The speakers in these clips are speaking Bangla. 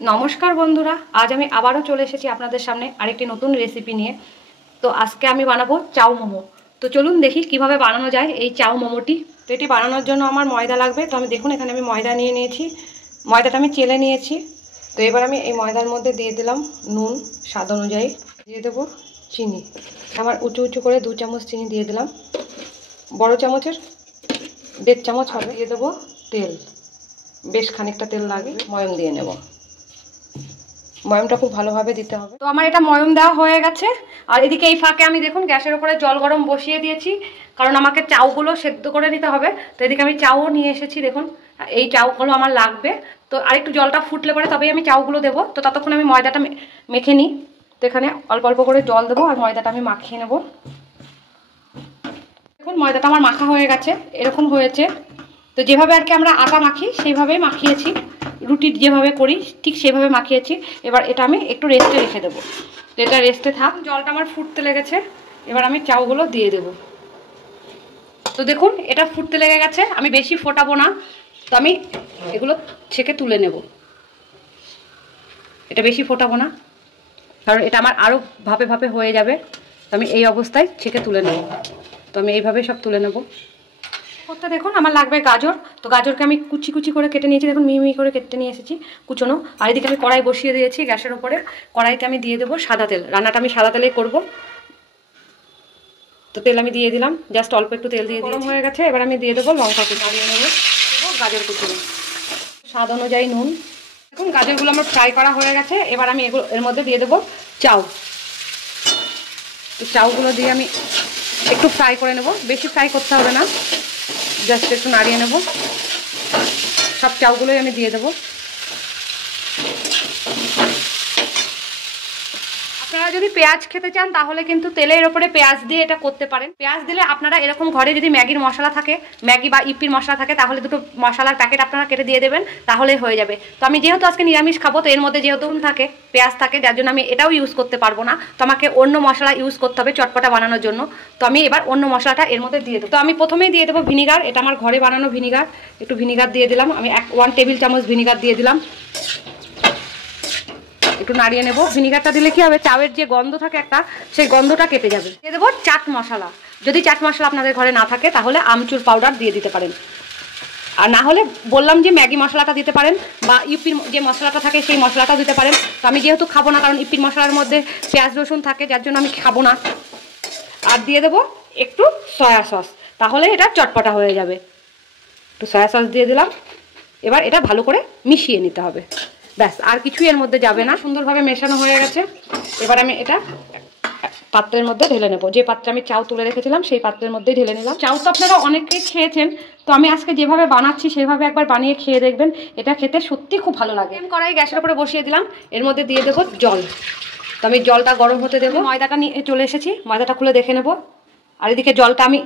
নমস্কার বন্ধুরা, আজ আমি আবারও চলে এসেছি আপনাদের সামনে আরেকটি নতুন রেসিপি নিয়ে। তো আজকে আমি বানাবো চাউ মোমো। তো চলুন দেখি কিভাবে বানানো যায় এই চাউ মোমোটি। তো এটি বানানোর জন্য আমার ময়দা লাগবে। তো আমি দেখুন এখানে আমি ময়দা নিয়ে নিয়েছি, ময়দাটা আমি চেলে নিয়েছি। তো এবার আমি এই ময়দার মধ্যে দিয়ে দিলাম নুন স্বাদ অনুযায়ী, দিয়ে দেবো চিনি। আমার উঁচু উঁচু করে 2 চামচ চিনি দিয়ে দিলাম, বড় চামচের 1.5 চামচ হবে। দিয়ে দেবো তেল, বেশ খানিকটা তেল লাগে। ময়ম দিয়ে নেব, ময়মটা খুব ভালোভাবে দিতে হবে। তো আমার এটা ময়ম দেওয়া হয়ে গেছে। আর এদিকে এই ফাঁকে আমি দেখুন গ্যাসের উপরে জল গরম বসিয়ে দিয়েছি, কারণ আমাকে চাউগুলো সেদ্ধ করে নিতে হবে। তো এদিকে আমি চাউও নিয়ে এসেছি, দেখুন এই চাউগুলো আমার লাগবে। তো আরেকটু জলটা ফুটলে পরে তবেই আমি চাউগুলো দেবো। তো ততক্ষণ আমি ময়দাটা মেখে নিই। তো এখানে অল্প অল্প করে জল দেবো আর ময়দাটা আমি মাখিয়ে নেব। দেখুন ময়দাটা আমার মাখা হয়ে গেছে, এরকম হয়েছে। তো যেভাবে আর কি আমরা আটা মাখি সেইভাবেই মাখিয়েছি, রুটি যেভাবে করি ঠিক সেভাবে মাখিয়েছি। এবার এটা আমি একটু রেস্টে রেখে দেবো। তো এটা রেস্টে থাক। জলটা আমার ফুটতে লেগেছে, এবার আমি চাউগুলো দিয়ে দেবো। তো দেখুন এটা ফুটতে লেগে গেছে, আমি বেশি ফোটাবো না। তো আমি এগুলো ছেঁকে তুলে নেব। এটা বেশি ফোটাবো না, কারণ এটা আমার আরও ভাপে ভাপে হয়ে যাবে। তো আমি এই অবস্থায় ছেঁকে তুলে নেব। তো আমি এইভাবেই সব তুলে নেব। করতে দেখুন আমার লাগবে গাজর। তো গাজরকে আমি কুচি কুচি করে কেটে নিয়েছি, দেখুন মিহি মিহি করে কেটে নিয়ে এসেছি কুচোনো। আর এদিকে আমি কড়াই বসিয়ে দিয়েছি গ্যাসের উপরে। কড়াইতে আমি দিয়ে দেবো সাদা তেল, রান্নাটা আমি সাদা তেলেই করব। তো তেল আমি দিয়ে দিলাম, জাস্ট অল্প একটু তেল দিয়ে গরম হয়ে গেছে। এবার আমি দিয়ে দেবো লঙ্কা কুচি, দিয়ে নেবো গাজর কুচি, স্বাদ অনুযায়ী নুন। দেখুন গাজরগুলো আমার ফ্রাই করা হয়ে গেছে। এবার আমি এগুলো এর মধ্যে দিয়ে দেবো চাউ। তো চাউগুলো দিয়ে আমি একটু ফ্রাই করে নেব, বেশি ফ্রাই করতে হবে না, জাস্ট একটু নাড়িয়ে নেব। সব চাউগুলোই আমি দিয়ে দেবো। আপনারা যদি পেঁয়াজ খেতে চান তাহলে কিন্তু তেলের ওপরে পেঁয়াজ দিয়ে এটা করতে পারেন। পেঁয়াজ দিলে আপনারা এরকম ঘরে যদি ম্যাগির মশলা থাকে, ম্যাগি বা ইপির মশলা থাকে, তাহলে দুটো মশলার প্যাকেট আপনারা কেটে দিয়ে দেবেন, তাহলে হয়ে যাবে। তো আমি যেহেতু আজকে নিরামিষ খাবো, তো এর মধ্যে যেহেতু থাকে পেঁয়াজ থাকে, যার জন্য আমি এটাও ইউজ করতে পারবো না। তো আমাকে অন্য মশলা ইউজ করতে হবে চটপটা বানানোর জন্য। তো আমি এবার অন্য মশলাটা এর মধ্যে দিয়ে দেবো। তো আমি প্রথমেই দিয়ে দেবো ভিনিগার, এটা আমার ঘরে বানানো ভিনিগার। একটু ভিনিগার দিয়ে দিলাম, আমি 1 টেবিল চামচ ভিনিগার দিয়ে দিলাম। একটু নাড়িয়ে নেব। ভিনিগারটা দিলে কি হবে, চাউয়ের যে গন্ধ থাকে একটা, সেই গন্ধটা কেটে যাবে। দিয়ে দেবো চাট মশলা। যদি চাট মশলা আপনাদের ঘরে না থাকে তাহলে আমচুর পাউডার দিয়ে দিতে পারেন, আর না হলে বললাম যে ম্যাগি মশলাটা দিতে পারেন, বা ইপির যে মশলাটা থাকে সেই মশলাটাও দিতে পারেন। তো আমি যেহেতু খাবো না, কারণ ইপির মশলার মধ্যে পেঁয়াজ রসুন থাকে, যার জন্য আমি খাবো না। আর দিয়ে দেবো একটু সয়া সস, তাহলে এটা চটপটা হয়ে যাবে। একটু সয়া সস দিয়ে দিলাম। এবার এটা ভালো করে মিশিয়ে নিতে হবে, ব্যাস আর কিছুই এর মধ্যে যাবে না। সুন্দরভাবে মেশানো হয়ে গেছে। এবার আমি এটা পাত্রের মধ্যে ঢেলে নেব। যে পাত্রে আমি চাউ তুলে রেখেছিলাম সেই পাত্রের মধ্যেই ঢেলে নিলাম। চাউ তো আপনারা অনেকেই খেয়েছেন, তো আমি আজকে যেভাবে বানাচ্ছি সেভাবে একবার বানিয়ে খেয়ে দেখবেন, এটা খেতে সত্যি খুব ভালো লাগে। আমি কড়াই গ্যাসের উপরে বসিয়ে দিলাম, এর মধ্যে দিয়ে দেবো জল। তো আমি জলটা গরম হতে দেবো। ময়দাটা নিয়ে চলে এসেছি, ময়দাটা খুলে দেখে নেব। আর এদিকে জলটা আমি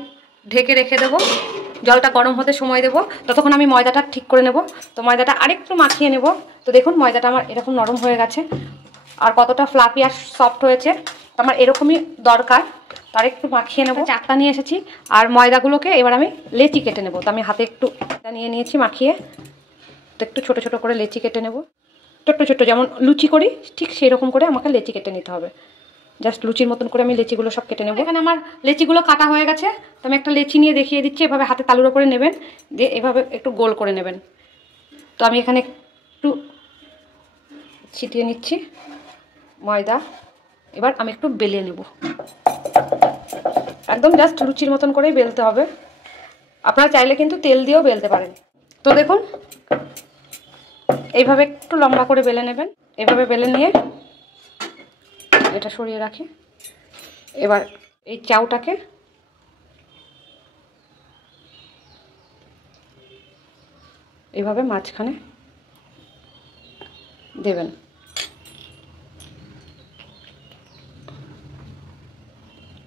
ঢেকে রেখে দেবো, জলটা গরম হতে সময় দেবো। ততক্ষণ আমি ময়দাটা ঠিক করে নেব। তো ময়দাটা আরেকটু মাখিয়ে নেব। তো দেখুন ময়দাটা আমার এরকম নরম হয়ে গেছে, আর কতটা ফ্লাফি আর সফট হয়েছে। আমার এরকমই দরকার। তার একটু মাখিয়ে নেব। চারটা নিয়ে এসেছি, আর ময়দাগুলোকে এবার আমি লেচি কেটে নেব। তো আমি হাতে একটু নিয়ে নিয়েছি মাখিয়ে। তো একটু ছোটো ছোটো করে লেচি কেটে নেব, ছোট্ট ছোট্ট যেমন লুচি করি ঠিক সেই রকম করে আমাকে লেচি কেটে নিতে হবে। জাস্ট লুচির মতন করে আমি লেচিগুলো সব কেটে নেব। এখানে আমার লেচিগুলো কাটা হয়ে গেছে। তো আমি একটা লেচি নিয়ে দেখিয়ে দিচ্ছি। এভাবে হাতে তালুর ওপরে নেবেন, দিয়ে এভাবে একটু গোল করে নেবেন। তো আমি এখানে একটু ছিটিয়ে নিচ্ছি ময়দা। এবার আমি একটু বেলে নেব, একদম জাস্ট লুচির মতন করেই বেলতে হবে। আপনারা চাইলে কিন্তু তেল দিয়েও বেলতে পারেন। তো দেখুন এইভাবে একটু লম্বা করে বেলে নেবেন। এভাবে বেলে নিয়ে এটা সরিয়ে রাখি। এবার এই চাউটাকে এইভাবে মাঝখানে দেবেন।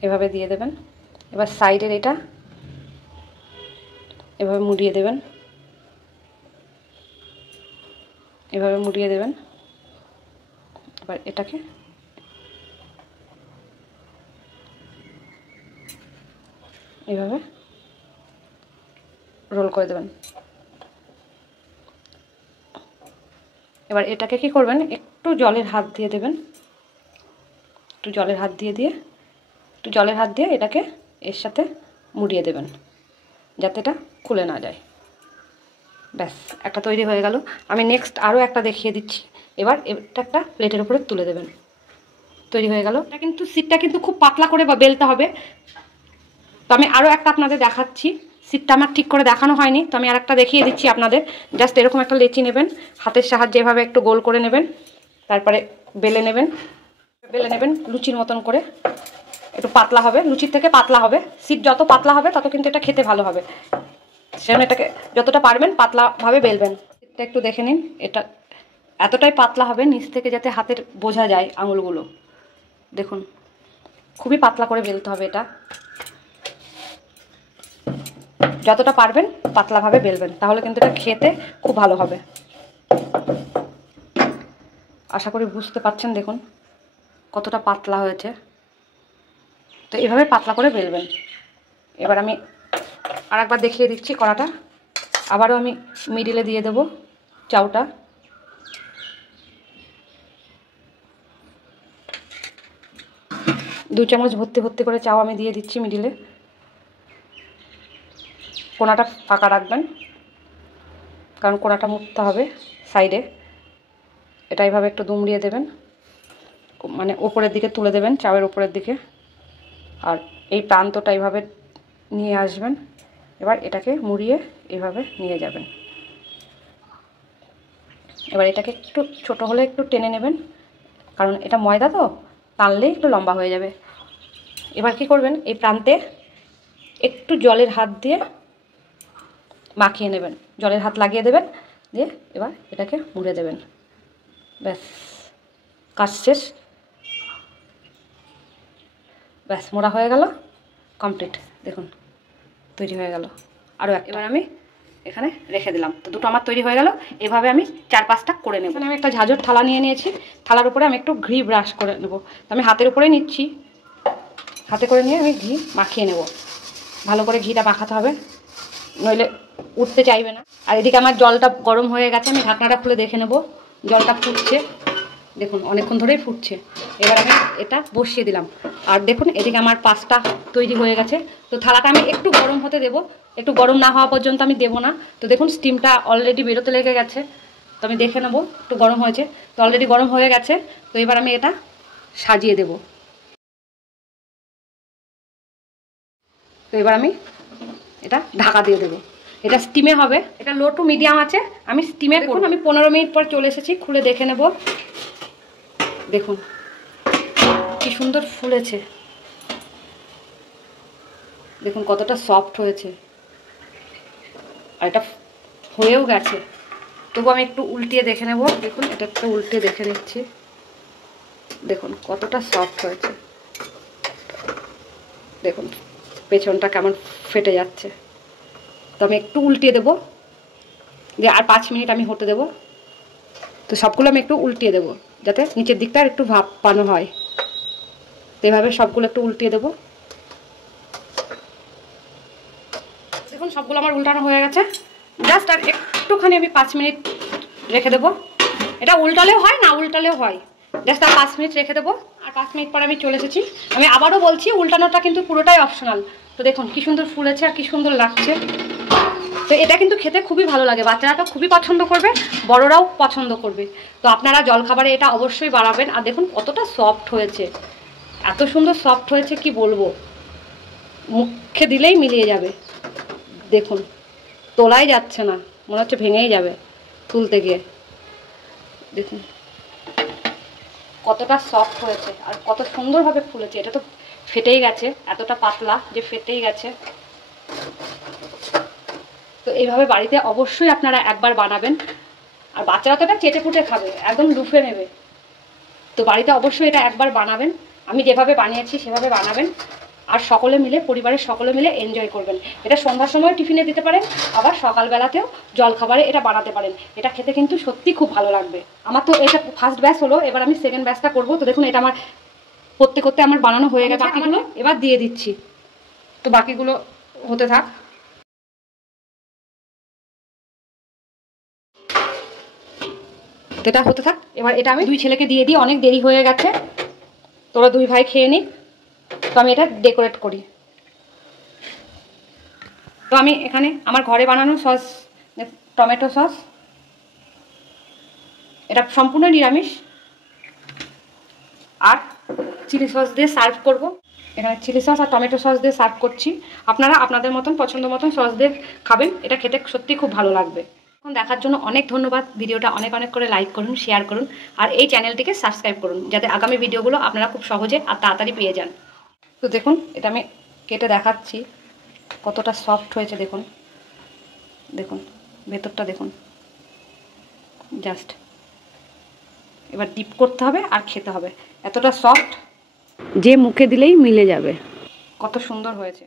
এভাবে দিয়ে দেবেন। এবার সাইডের এটা এভাবে মুড়িয়ে দেবেন, এভাবে মুড়িয়ে দেবেন। এবার এটাকে এভাবে রোল করে দেবেন। এবার এটাকে কি করবেন, একটু জলের হাত দিয়ে দেবেন, একটু জলের হাত দিয়ে এটাকে এর সাথে মুড়িয়ে দেবেন যাতে এটা খুলে না যায়। ব্যাস, একটা তৈরি হয়ে গেল। আমি নেক্সট আরও একটা দেখিয়ে দিচ্ছি। এবার এটা একটা প্লেটের উপরে তুলে দেবেন, তৈরি হয়ে গেল। এটা কিন্তু সিটটা কিন্তু খুব পাতলা করে বেলতে হবে। তো আমি আরও একটা আপনাদের দেখাচ্ছি, সিটটা আমার ঠিক করে দেখানো হয়নি, তো আমি আর একটা দেখিয়ে দিচ্ছি আপনাদের। জাস্ট এরকম একটা লেচি নেবেন, হাতের সাহায্যে এভাবে একটু গোল করে নেবেন, তারপরে বেলে নেবেন লুচির মতন করে। একটু পাতলা হবে, লুচির থেকে পাতলা হবে। সিট যত পাতলা হবে তত কিন্তু এটা খেতে ভালো হবে। সেজন্য এটাকে যতটা পারবেন পাতলাভাবে বেলবেন। এটা একটু দেখে নিন, এটা এতটাই পাতলা হবে নিচ থেকে যাতে হাতের বোঝা যায় আঙুলগুলো। দেখুন, খুবই পাতলা করে বেলতে হবে এটা। যতটা পারবেন পাতলাভাবে বেলবেন, তাহলে কিন্তু এটা খেতে খুব ভালো হবে। আশা করি বুঝতে পারছেন, দেখুন কতটা পাতলা হয়েছে। তো এভাবে পাতলা করে বেলবেন। এবার আমি আর একবার দেখিয়ে দিচ্ছি কড়াটা। আবারও আমি মিডিলে দিয়ে দেব চাউটা। দু চামচ ভর্তি করে চাউ আমি দিয়ে দিচ্ছি মিডিলে। কোনাটা ফাঁকা রাখবেন, কারণ কোনাটা মুড়তে হবে সাইডে। এটা এইভাবে একটু দুমড়িয়ে দেবেন, মানে ওপরের দিকে তুলে দেবেন, চাউয়ের ওপরের দিকে। আর এই প্রান্তটা এইভাবে নিয়ে আসবেন। এবার এটাকে মুড়িয়ে এইভাবে নিয়ে যাবেন। এবার এটাকে একটু ছোট হলে একটু টেনে নেবেন, কারণ এটা ময়দা তো, টানলেই একটু লম্বা হয়ে যাবে। এবার কি করবেন, এই প্রান্তে একটু জলের হাত দিয়ে মাখিয়ে নেবেন, জলের হাত লাগিয়ে দেবেন, দিয়ে এবার এটাকে মুড়ে দেবেন। ব্যাস, কাজ শেষ। ব্যাস, মোড়া হয়ে গেল, কমপ্লিট। দেখুন তৈরি হয়ে গেল। আরও একটা এবার আমি এখানে রেখে দিলাম। তো দুটো আমার তৈরি হয়ে গেল। এভাবে আমি 4-5টা করে নেব। এখানে আমি একটা ঝাঁঝর থালা নিয়ে নিয়েছি, থালার উপরে আমি একটু ঘি ব্রাশ করে নেব। তো আমি হাতের উপরেই নিচ্ছি, হাতে করে নিয়ে আমি ঘি মাখিয়ে নেব। ভালো করে ঘিটা মাখাতে হবে, নইলে উঠতে চাইবে না। আর এদিকে আমার জলটা গরম হয়ে গেছে, আমি ঢাকনাটা খুলে দেখে নেব। জলটা ফুটছে, দেখুন অনেকক্ষণ ধরেই ফুটছে। এবার আমি এটা বসিয়ে দিলাম। আর দেখুন এদিকে আমার পাস্তা তৈরি হয়ে গেছে। তো থালাটা আমি একটু গরম হতে দেবো, একটু গরম না হওয়া পর্যন্ত আমি দেবো না। তো দেখুন স্টিমটা অলরেডি বেরোতে লেগে গেছে। তো আমি দেখে নেবো একটু গরম হয়েছে। তো অলরেডি গরম হয়ে গেছে। তো এবার আমি এটা সাজিয়ে দেব। তো এবার আমি এটা ঢাকা দিয়ে দেবো। এটা স্টিমে হবে, এটা লো টু মিডিয়াম আছে। আমি স্টিমে দেখুন, আমি 15 মিনিট পর চলে এসেছি, খুলে দেখে নেব। দেখুন কি সুন্দর ফুলেছে, দেখুন কতটা সফট হয়েছে। আর এটা হয়েও গেছে। তবু আমি একটু উল্টিয়ে দেখে নেব। দেখুন এটা একটু উল্টে দেখে নিচ্ছি, দেখুন কতটা সফট হয়েছে। দেখুন পেছনটা কেমন ফেটে যাচ্ছে। তো আমি একটু উল্টিয়ে দেবো, দিয়ে আর 5 মিনিট আমি হতে দেবো। তো সবগুলো আমি একটু উল্টিয়ে দেবো, যাতে নিচের দিকটা একটু ভাপানো হয়। তো এভাবে সবগুলো একটু উল্টিয়ে দেবো। দেখুন সবগুলো আমার উল্টানো হয়ে গেছে। জাস্ট আর একটুখানি আমি 5 মিনিট রেখে দেবো। এটা উল্টালেও হয়, না উল্টালেও হয়। জাস্ট আর 5 মিনিট রেখে দেবো। আর 5 মিনিট পর আমি চলে এসেছি। আমি আবারও বলছি, উল্টানোটা কিন্তু পুরোটাই অপশনাল। তো দেখুন কি সুন্দর ফুলেছে আর কি সুন্দর লাগছে। তো এটা কিন্তু খেতে খুবই ভালো লাগে, বাচ্চারা তো খুবই পছন্দ করবে, বড়রাও পছন্দ করবে। তো আপনারা জলখাবারে এটা অবশ্যই বানাবেন। আর দেখুন কতটা সফট হয়েছে, এত সুন্দর সফট হয়েছে কি বলবো, মুখে দিলেই মিলিয়ে যাবে। দেখুন তোলাই যাচ্ছে না, মনে হচ্ছে ভেঙেই যাবে তুলতে গিয়ে। দেখুন কতটা সফট হয়েছে আর কত সুন্দরভাবে ফুলেছে। এটা তো ফেটেই গেছে, এতটা পাতলা যে ফেটেই গেছে। তো এইভাবে বাড়িতে অবশ্যই আপনারা একবার বানাবেন। আর বাচ্চারা তো এটা চেটে পুটে খাবে, একদম লুফে নেবে। তো বাড়িতে অবশ্যই এটা একবার বানাবেন। আমি যেভাবে বানিয়েছি সেভাবে বানাবেন। আর সকলে মিলে, পরিবারের সকলে মিলে এনজয় করবেন। এটা সন্ধ্যার সময় টিফিনে দিতে পারেন, আবার সকালবেলাতেও জলখাবারে এটা বানাতে পারেন। এটা খেতে কিন্তু সত্যি খুব ভালো লাগবে। আমার তো এটা ফার্স্ট ব্যাচ হলো, এবার আমি সেকেন্ড ব্যাচটা করবো। তো দেখুন এটা আমার করতে করতে আমার বানানো হয়ে গেছে। বাকিগুলো এবার দিয়ে দিচ্ছি। তো বাকিগুলো হতে থাক। এটা হতে থাক। এবার এটা আমি 2 ছেলেকে দিয়ে দিই, অনেক দেরি হয়ে গেছে, তোরা 2 ভাই খেয়ে নিক। তো আমি এটা ডেকোরেট করি। তো আমি এখানে আমার ঘরে বানানো সস, টমেটো সস, এটা সম্পূর্ণ নিরামিষ, আর চিলি সস দিয়ে সার্ভ করব। এখানে চিলি সস আর টমেটো সস দিয়ে সার্ভ করছি। আপনারা আপনাদের মতন পছন্দ মতন সস দিয়ে খাবেন, এটা খেতে সত্যি খুব ভালো লাগবে। এখন দেখার জন্য অনেক ধন্যবাদ। ভিডিওটা অনেক অনেক করে লাইক করুন, শেয়ার করুন, আর এই চ্যানেলটিকে সাবস্ক্রাইব করুন, যাতে আগামী ভিডিওগুলো আপনারা খুব সহজে আর তাড়াতাড়ি পেয়ে যান। তো দেখুন, এটা আমি কেটে দেখাচ্ছি কতটা সফট হয়েছে। দেখুন দেখুন ভেতরটা দেখুন, জাস্ট এবার ডিপ করতে হবে আর খেতে হবে। এতটা সফট যে মুখে দিলেই মিলে যাবে। কত সুন্দর হয়েছে।